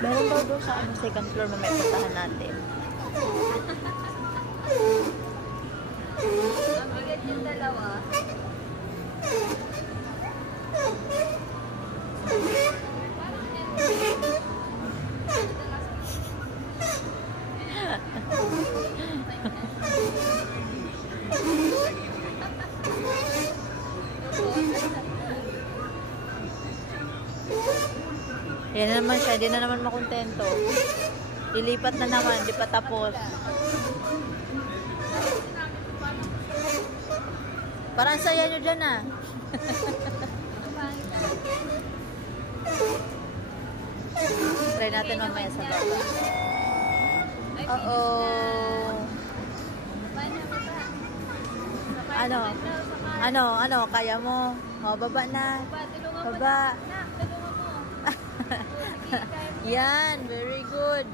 Meron daw doon sa second floor, mamaya puntahan natin. Ang bigat yung dalawa. Yan na naman siya, hindi na naman makontento. Lilipat na naman, di pa tapos. Parang saya nyo dyan ah. Try natin mamaya sa baba. Ano, kaya mo? O, baba na. Baba. Yan, very good.